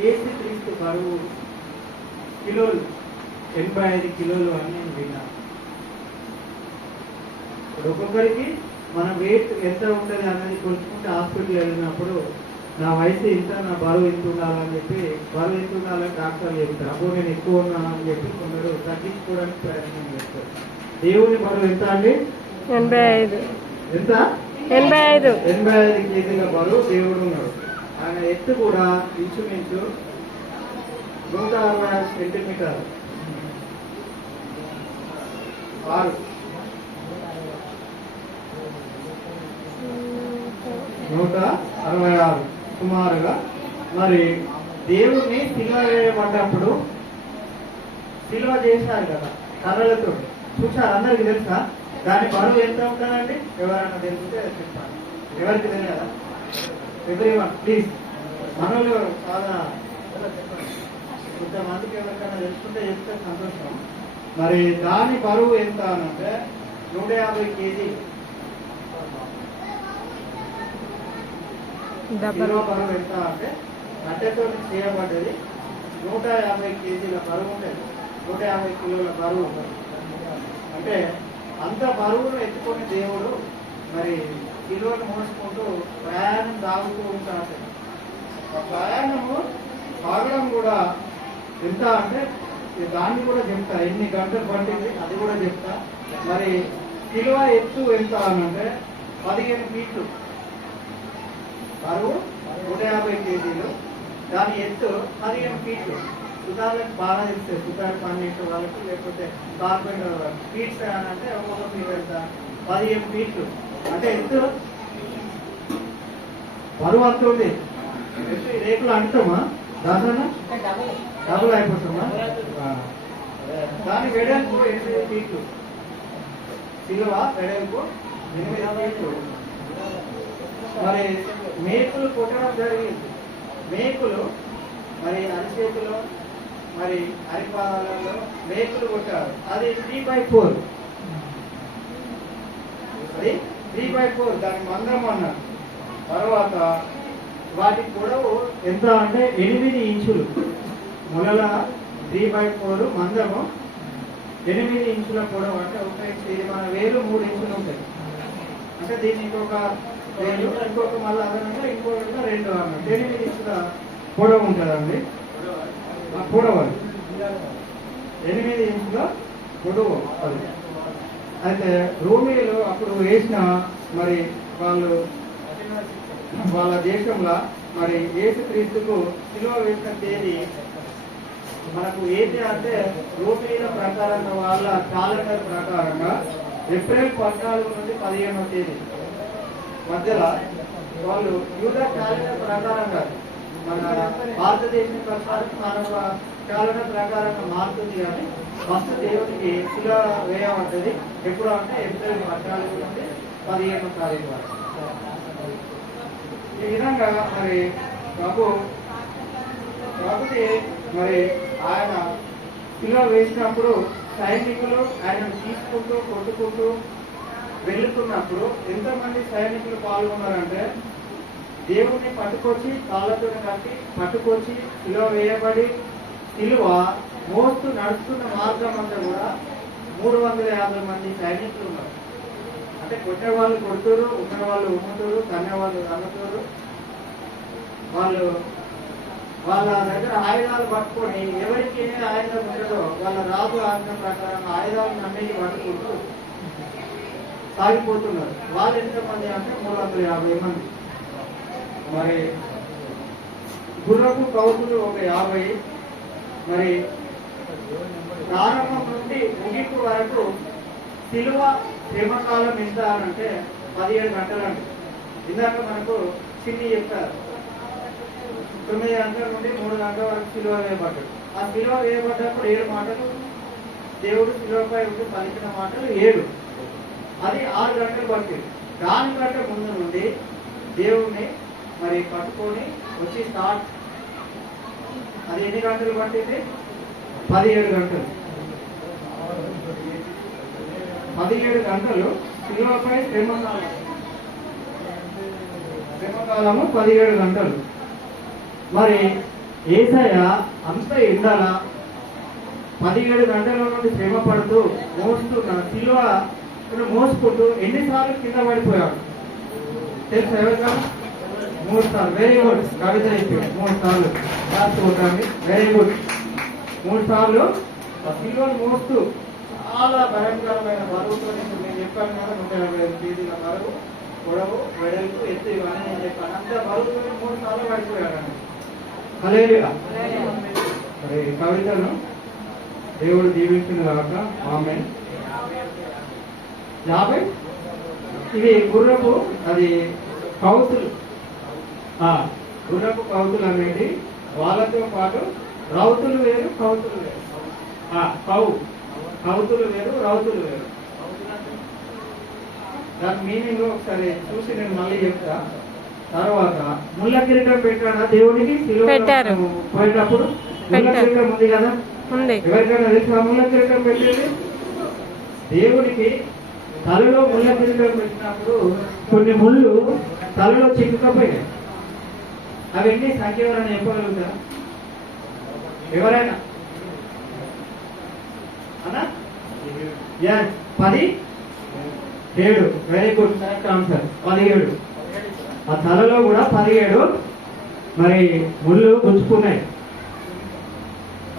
యేసుక్రీస్తు బరువు కిలోలు 85 కిలోలు అని నేను విన్నాను. ఇప్పుడు ఒక్కొక్కరికి మన వెయిట్ ఎంత ఉంటుంది అనేది కొలుచుకుంటే హాస్పిటల్ వెళ్ళినప్పుడు నా వయసు ఇంత, నా బరువు ఇంత ఉండాలని చెప్పి, బరువు ఎంత ఉండాలని డాక్టర్లు చెప్తారు. అప్పుడు నేను ఎక్కువ ఉన్నాను అని చెప్పి కొందరు తగ్గించుకోవడానికి ప్రయత్నం చేస్తారు. దేవుని బరువు ఎంత అండి? 85. ఎంత? 85 కేజీల బరువు దేవుడు ఉన్నాడు. ఆయన ఎత్తు కూడా ఇంచుమించు 166 సెంటీమీటర్లు 166 సుమారుగా. మరి దేవుణ్ణి శిలువ వేయబడ్డప్పుడు శిలువ చేశారు కదా కర్రలతో, చూసారు, అందరికి తెలుసా? దాని బరువు ఎంత ఉంటుందండి? ఎవరైనా తెలిస్తే చెప్తాను. ఎవరికి తెలియదా? Everyone please. మనలో చాలా కొంతమందికి ఎవరికైనా తెలుసుకుంటే చెప్తే సంతోషం. మరి దాని బరువు ఎంత అంటే 150 కేజీ. బరువు ఎంత అంటే గడ్డతో చేయబడ్డది 150 కేజీల బరువు ఉండేది. 150 కిలోల బరువు అంటే అంత బరువును ఎత్తుకొని దేవుడు మరి కిలోలు మోసుకుంటూ ప్రయాణం సాగుతూ ఉంటాడు. ఆ ప్రయాణము సాగడం కూడా ఎంత అంటే దాన్ని కూడా చెప్తా, ఎన్ని గంటలు పట్టింది అది కూడా చెప్తా. మరి కిలో ఎత్తు ఎంత అనంటే 15 ఫీట్లు, బరువు 150 కేజీలు, దాని ఎత్తు 15 ఫీట్లు. సుతార్లకు బాగా తెలుస్తాయి, సుతారు పని చేసే వాళ్ళకి, లేకపోతే కార్పెంటర్ వాళ్ళకి. ఫీట్స్ అంటే ఒక్కొక్క ఫీట్ ఎంత? 15 ఫీట్లు అంటే ఎత్తు బరువు అంత ఉంది. రేకులు అంటామా? దాంట్లో డబుల్ అయిపోతామా? దాని వెడల్పు 8 ఫీట్లు, సిలువ వెడల్పు 8 ఫీట్లు. మరి మేకులు కొట్టడం జరిగింది. మేకులు మరి అరిచేతులు, మరి అరిపాదాలలో మేకులు కొట్టారు. అది 3/4, అది 3/4 దాని మందం అన్నారు. తర్వాత వాటి పొడవు ఎంత అంటే 8 ఇంచులు. మొలల 3/4 మందము 8 ఇంచుల పొడవు. అంటే ఒక ఇంచు, మన వేలు 3 ఇంచులు ఉంటాయి. అంటే దీన్ని ఇంకొక వేలు, ఇంకొక మళ్ళీ అదనంగా ఇంకొక 2 అన్నమాట. 8 ఇంచుల పొడవు ఉంటుందండి. పొడవు 8 ఇంచుల పొడవు అది. అయితే రోమీలు అప్పుడు వేసిన మరి వాళ్ళ దేశంలో మరి యేసుక్రీస్తుకు శిలువ వేసిన తేదీ మనకు ఏంటి అంటే రోమీల ప్రకారంగా, వాళ్ళ క్యాలెండర్ ప్రకారంగా ఏప్రిల్ 14 నుండి 15వ తేదీ మధ్యలో, వాళ్ళు యూదా క్యాలెండర్ ప్రకారంగా, మన భారతదేశం ప్రకారం మన క్యాలెండర్ ప్రకారంగా మారుతుంది. కానీ ఫస్ట్ దేవునికి శిలువ వేయబడ్డది ఎప్పుడు అంటే ఏప్రిల్ 14 నుండి 15వ తారీఖు వరకు. ఈ విధంగా మరి కాబట్టి మరి ఆయన శిలువ వేసినప్పుడు సైనికులు ఆయనను తీసుకుంటూ కొట్టుకుంటూ వెళ్తున్నప్పుడు ఎంతమంది సైనికులు పాల్గొన్నారంటే, దేవుణ్ణి పట్టుకొచ్చి కాళ్ళతో కట్టి పట్టుకొచ్చి శిలువ వేయబడి శిలువ మోస్తూ నడుస్తున్న మార్గం అంతా కూడా 350 మంది సైనికులు ఉన్నారు. అంటే కొట్టే వాళ్ళు కొడుతురు, ఉన్న వాళ్ళు ఉమ్ముతారు, తన్నే వాళ్ళు తన్నుతారు. వాళ్ళ దగ్గర ఆయుధాలు పట్టుకొని ఎవరికి ఏ ఆయుధం ఉండదో వాళ్ళ రాజు ఆజ్ఞ ప్రకారం ఆయుధాలను అన్నిటి పట్టుకుంటూ సాగిపోతున్నారు. వాళ్ళు ఎంతమంది అంటే 350 మంది. మరి గుర్రపు కౌతులు ఒక 50. మరి ప్రారంభం నుండి ముగింపు వరకు శిలువ శ్రమకాలం ఎంత అంటే 17 గంటలండి. ఇందాక మనకు చిన్ని చెప్పారు, 9 గంటల నుండి 3 గంటల వరకు శిలువ వేయబడ్డాడు. ఆ శిలువ వేయబడ్డప్పుడు 7 మాటలు దేవుడు శిలువపై ఉండి పలికిన మాటలు 7. అది 6 గంటలు పట్టింది. దానికంటే ముందు నుండి దేవుణ్ణి మరి పట్టుకొని వచ్చి స్టార్ట్. అది ఎన్ని గంటలు పట్టింది? 17 గంటలు. 17 గంటలు శిలువపై శ్రమకాలము 17 గంటలు. మరి యేసయ్య అంత ఎండల 17 గంటల నుండి శ్రమ పడుతూ మోస్తున్న సిలువ మోసుకుంటూ ఎన్నిసార్లు కింద పడిపోయాడు తెలుసా ఎవరికైనా? 3 సార్లు. Very good. కవిత అయిపోయింది. 3 సార్లు రాసుకోకండి. Very good. 3 సార్లు ఆ సిలువను మోస్తూ చాలా భయంకరమైన బరువుతో నేను చెప్పాను కదా 150 కేజీల బరువు, పొడవు, వెడల్పు, ఎత్తు ఇవన్నీ నేను చెప్పాను. అంత బరువుతో 3 సార్లు పడిపోయాడండి. హల్లెలూయా. మరి కవితను దేవుడు దీవించిన కాక ఆమేన్. 50 ఇవి గుర్రపు అది కౌతులు. గుర్రపు కౌతులు అనేటి వాళ్ళతో పాటు రౌతులు వేరు, కౌతులు వేరు. కౌతులు వేరు, రౌతులు వేరు. దాని మీనింగ్ ఒకసారి చూసి నేను మళ్ళీ చెప్తా. తర్వాత ముళ్ళ కిరీటం పెట్టాడా దేవుడికి పెట్టారు పోయేటప్పుడు? ముళ్ళ కిరీటం ఉంది కదా, ఎవరికైనా తెలుసా ముళ్ళ కిరీటం పెట్టేది? దేవుడికి తలలో ముళ్ళ కిరీటం పెట్టినప్పుడు కొన్ని ముళ్ళు తలలో చిక్కుకపోయినాయి. అవన్నీ సంఖ్య ఎవరైనా చెప్పగలుగుతారా? ఎవరైనా? అన్నా 17. Very good. Correct answer. 17. ఆ తలలో కూడా 17 మరి ముళ్ళు గుచ్చుకున్నాయి.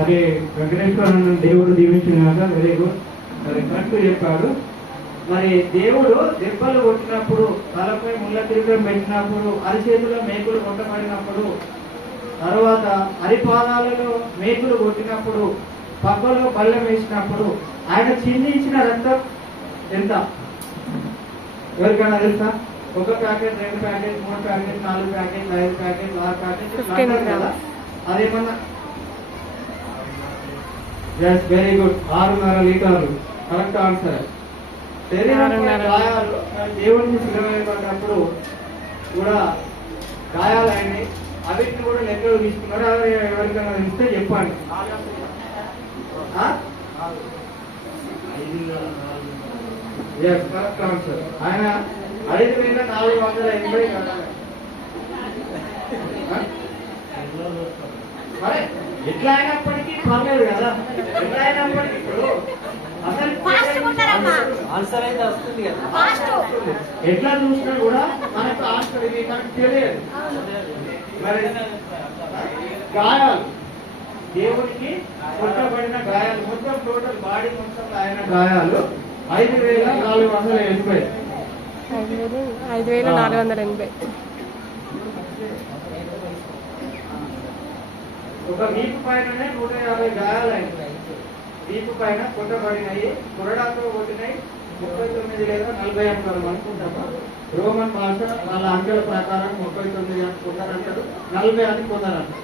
అది వెంకటేశ్వర దేవుడు దీవించినాక వెరీ గుడ్. మరి కరెక్ట్ చెప్పాడు. మరి దేవుడు దెబ్బలు కొట్టినప్పుడు, తలపై ముళ్ళ కిరీటం పెట్టినప్పుడు, అరిచేతులో మేకులు కొట్టబడినప్పుడు, తర్వాత అరిపాదాలలో మేకులు కొట్టినప్పుడు, పక్కలో బల్లెం వేసినప్పుడు ఆయన చిందించిన రక్తం ఎంత? ఎవరికైనా తెలుసా? 1 packet, 2 packet, 3 packet, 4 packet, 5 packet, 6 packet కదా? అదేమన్నా? Very good. 6.5 లీటర్లు. Correct answer. గాయాలు దేవుడిని సిద్ధమైనప్పుడు కూడా గాయాలైనవి, అవిటిని కూడా లెక్కలు తీసుకున్నాడు. ఎవరికైనా ఇస్తే చెప్పండి. Correct answer. ఆయన 5,480 మరి ఎట్లా అయినప్పటికీ పర్లేదు కదా. ఎట్లా అయినప్పటికీ ఇప్పుడు అసలు ఆన్సర్ అయితే వస్తుంది కదా. ఎట్లా చూసినా కూడా మనకు ఆన్సర్ ఇది మనకు తెలియదు. మరి గాయాలు దేవుడికి కొట్టబడిన గాయాలు మొత్తం టోటల్ బాడీ మొత్తం ఆయన గాయాలు 5,480. 5,480. ఒక వీపు పైననే 150 గాయాలు అయినాయి. వీపు పైన కొట్టబడినాయి, కొరడాతో కొట్టినాయి. 39 లేదా 40 అంటారు అనుకుంటామా? రోమన్ భాష వాళ్ళ అంకెల ప్రకారం 39 అని కొందరంటారు, 40 అని కొందరంటారు.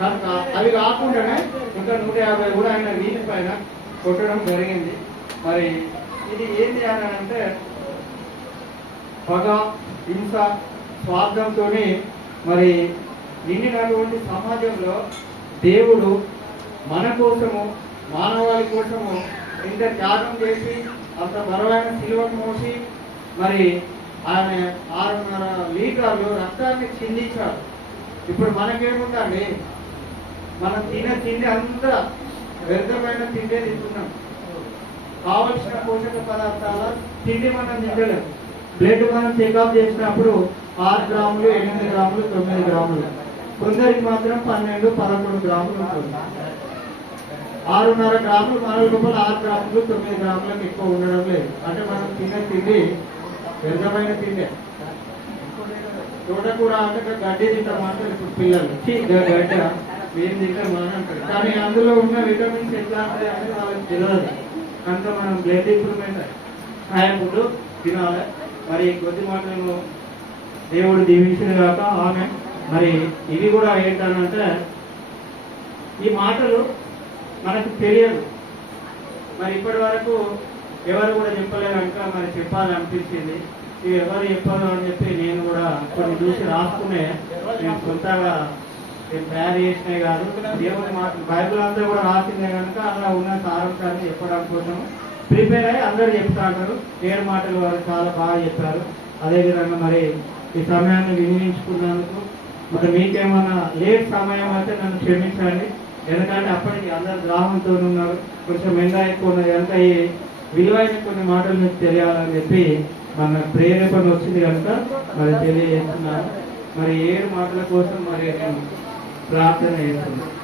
కనుక అవి కాకుండానే ఇంకా 150 కూడా ఆయన వీపు పైన కొట్టడం జరిగింది. మరి ఇది ఏంటి అని అంటే పగ, హింస, స్వార్థంతో మరి నిండినటువంటి సమాజంలో దేవుడు మన కోసము, మానవాళి కోసము ఇంత త్యాగం చేసి అంత బరువైన సిలువను మోసి మరి ఆయన 6.5 లీటర్లు రక్తాన్ని చిందించాడు. ఇప్పుడు మనకేముందండి, మనం తినే తిండి అంతా వ్యర్థమైన తిండే తింటున్నాం. కావలసిన పోషక పదార్థాల తిండి మనం తింటలేము. బ్లడ్ మనం చెకప్ చేసినప్పుడు 6 గ్రాములు, 8 గ్రాములు, 9 గ్రాములు, కొందరికి మాత్రం 12, 11 గ్రాములు ఉంటుంది. 6.5 గ్రాములు మన లోపల 6 గ్రాములు, 9 గ్రాములకు ఎక్కువ ఉండడం లేదు. అంటే మనం తినే తిండి వ్యర్థమైన తిండే. తోటకూర అంటే గడ్డి తింటామంటారు ఇప్పుడు పిల్లలు. గడ్డ ఏం తింటామా అని అంటారు. కానీ అందులో ఉన్న విటమిన్స్ ఎట్లా ఉంటాయి అనేది వాళ్ళకి తెలియదు. కనుక మనం బ్లడ్ ఇంప్రూవ్మెంట్ ఫుడ్ తినాలి. మరి కొద్ది మాటలు దేవుడు దీవించిన కాక ఆమె. మరి ఇవి కూడా ఏంటంటే ఈ మాటలు మనకు తెలియదు. మరి ఇప్పటి వరకు ఎవరు కూడా చెప్పలేదు కనుక మరి చెప్పాలనిపించింది. ఇవి ఎవరు చెప్పారు అని చెప్పి నేను కూడా కొన్ని చూసి రాసుకునే నేను సొంతగా తయారు చేసినాయి కాదు. దేవుని మాట బైబిల్ అంతా కూడా రాసిందే కనుక అలా ఉన్న సారాంశాన్ని చెప్పడం కోసం ప్రిపేర్ అయ్యి అందరూ చెప్తా అంటారు. 7 మాటలు వారు చాలా బాగా చెప్పారు. అదేవిధంగా మరి ఈ సమయాన్ని వినియోగించుకున్నందుకు మరి మీకేమైనా లేట్ సమయం అయితే నన్ను క్షమించండి, ఎందుకంటే అప్పటికి అందరు గ్రామంతో ఉన్నారు, కొంచెం ఎండ ఎక్కువ ఉన్నది కనుక ఈ విలువైన కొన్ని మాటలు మీకు తెలియాలని చెప్పి మన ప్రేరేపణ వచ్చింది కనుక మరి తెలియజేస్తున్నాను. మరి 7 మాటల కోసం మరి నేను ప్రార్థన చేస్తున్నాను.